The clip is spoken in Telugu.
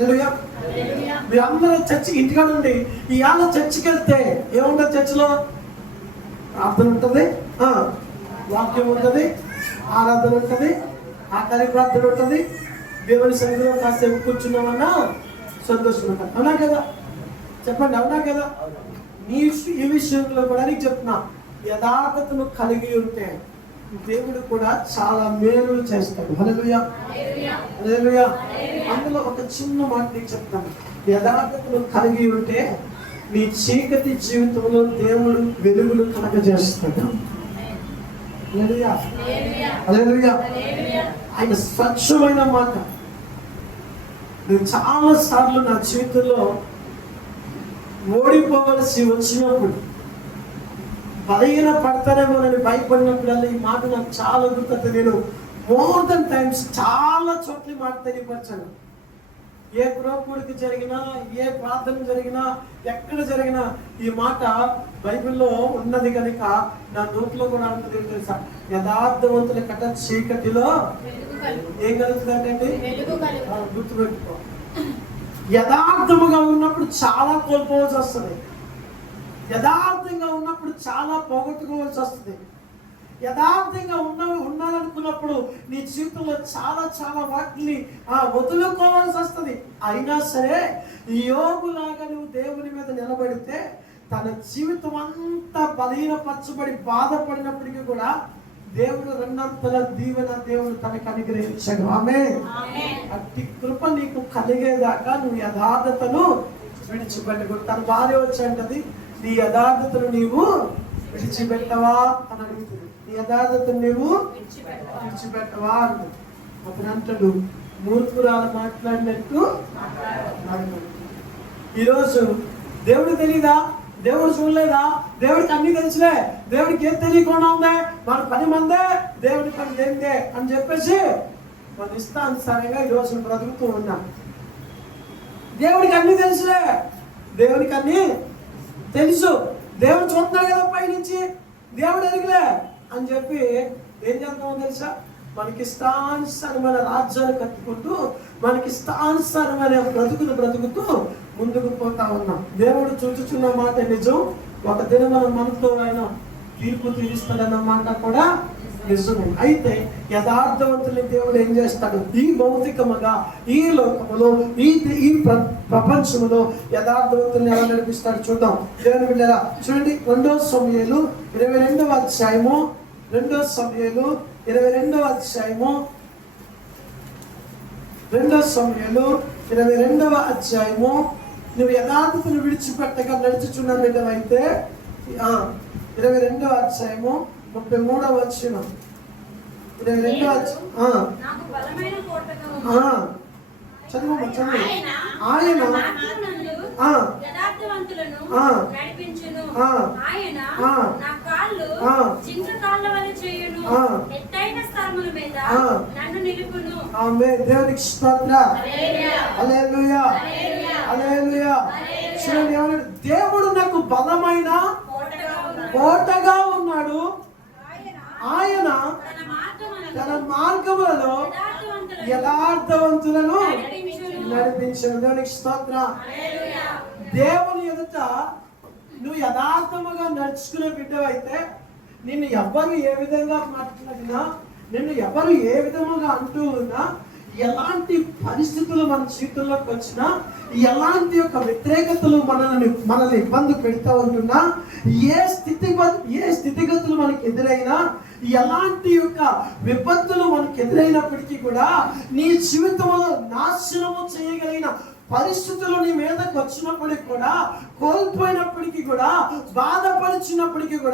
మీరు అందరూ చర్చి ఇంటికాడ ఉండి ఇవాళ చర్చికి వెళ్తే ఏముంటుంది? చర్చిలో ప్రార్థన ఉంటుంది, వాక్యం ఉంటుంది, ఆరాధన ఉంటుంది, ఆఖరి ప్రార్థన ఉంటుంది, దేవుని సన్నిధిలో కాసేపు కూర్చున్నామన్నా సంతోషం ఉంటుంది. అవునా కదా? చెప్పండి, అవునా కదా? ఈ విషయంలో కూడా నీకు చెప్తున్నా, యథార్థతను కలిగి ఉంటే దేవుడు కూడా చాలా మేలులు చేస్తాడు. హల్లెలూయా, హల్లెలూయా. అందులో ఒక చిన్న మాట నీకు చెప్తాను. యథార్థతను కలిగి ఉంటే నీ చీకటి జీవితంలో దేవుడు వెలుగులు కలగజేస్తాడు. హల్లెలూయా, హల్లెలూయా. ఆయన స్వచ్ఛమైన మాట. నేను చాలా సార్లు నా జీవితంలో ఓడిపోవలసి వచ్చినప్పుడు, బలహీన పడతానేమోనని భయపడినప్పుడల్లా ఈ మాట నాకు చాలా గుర్తుంది. నేను మోర్ దెన్ టైమ్స్ చాలా చోట్ల మాట తెలియపరచాను. ఏ ప్రోకుడికి జరిగినా, ఏ ప్రార్థన జరిగినా, ఎక్కడ జరిగినా ఈ మాట బైబిల్లో ఉన్నది కనుక నా నోట్లో కూడా ఉంటుంది. తెలుసా? యథార్థవంతుల కట చీకటిలో ఏం కలుగుతుందంటే గుర్తుపెట్టుకో. యథార్థముగా ఉన్నప్పుడు చాలా కోల్పోవలసి వస్తుంది. యథార్థంగా ఉన్నప్పుడు చాలా పోగొట్టుకోవాల్సి వస్తుంది. యథార్థంగా ఉండాలనుకున్నప్పుడు నీ జీవితంలో చాలా చాలా వాటిని వదులుకోవాల్సి వస్తుంది. అయినా సరే యోబులాగా నువ్వు దేవుని మీద నిలబడితే తన జీవితం అంతా బలహీనపరచబడి బాధపడినప్పటికీ కూడా దేవుడు రెండంతల దీవెన దేవుడు తనకు అనుగ్రహించాడు. ఆమేన్. అట్టి కృప నీకు కలిగేదాకా నువ్వు యథార్థతను విడిచిపెట్టకూడదు. తన భార్య వచ్చి అంటది, నీ యథార్థతను నీవు విడిచిపెట్టవా అని అడుగుతుంది. నీ యథార్థతను నీవు విడిచిపెట్టవా అన్నాడు. అప్పుడు అంటాడు, మూర్ఖురాలు మాట్లాడినట్టు. ఈరోజు దేవుడు తెలీదా? దేవుడు చూడలేదా? దేవుడికి అన్ని తెలుసులే, దేవుడికి ఏం తెలియకుండా ఉందే, మన 10 మందే దేవుడి పని తెలియదే అని చెప్పేసి మన ఇష్టానుసారంగా ఈరోజు బ్రతుకుతూ ఉన్నాం. దేవుడికి అన్ని తెలుసులే, దేవుడికి అన్ని తెలుసు, దేవుడు చూస్తున్నాడు కదా పైనుంచి, దేవుడు ఎరుగులే అని చెప్పి ఏం చేద్దామో తెలుసా? మనకి ఇష్టానుసారమైన రాజ్యాలు కట్టుకుంటూ, మనకి ఇష్టానుసారమైన బ్రతుకుతూ ముందుకు పోతా ఉన్నాం. దేవుడు చూచుచున్న మాట నిజం. ఒక దినం మనతో ఆయన తీర్పు తీరుస్తాడన్న మాట కూడా నిజమే. అయితే యథార్థవంతుని దేవుడు ఏం చేస్తాడు? ఈ భౌతికముగా, ఈ లోకములో, ఈ ప్రపంచంలో యథార్థవంతుల్ని ఎలా నడిపిస్తాడు చూద్దాం. దేవుని బిడ్డలారా చూడండి, 2 సమూయేలు 22వ అధ్యాయము, 2 సమూయేలు 22వ అధ్యాయము, 2 సమూయేలు 22వ అధ్యాయము. నువ్వు యథార్థతను విడిచిపెట్టగా నడుచుచున్న బిడ్డవైతే 22వ అధ్యాయము 33వ వచనం. 22వ చదువు. ఆయన దేవునికి స్తోత్రం. హల్లెలూయా, హల్లెలూయా. చూడండి, ఏమన్నాడు? దేవుడు నాకు బలమైన కోటగా ఉన్నాడు. ఆయన తన మార్గములలో యథార్థవంతులను నడిపించను. దేవునికి స్తోత్రం. దేవుని ఎదుట నువ్వు యథార్థముగా నడుచుకునే బిడ్డవైతే నిన్ను ఎవరు ఏ విధంగా మాట్లాడినా, నిన్ను ఎవరు ఏ విధముగా అంటూ ఉన్నా, ఎలాంటి పరిస్థితులు మన జీవితంలోకి వచ్చినా, ఎలాంటి యొక్క వ్యతిరేకతలు మనల్ని ఇబ్బంది పెడతా ఉంటున్నా, ఏ స్థితిగతులు మనకి ఎదురైనా, ఎలాంటి యొక్క విపత్తులు మనకి ఎదురైనప్పటికీ కూడా నీ జీవితంలో నాశనము చేయగలిగిన పరిస్థితులు నీ మీదకి వచ్చినప్పటికీ కూడా, కోల్పోయినప్పటికీ కూడా, బాధపరిచినప్పటికీ కూడా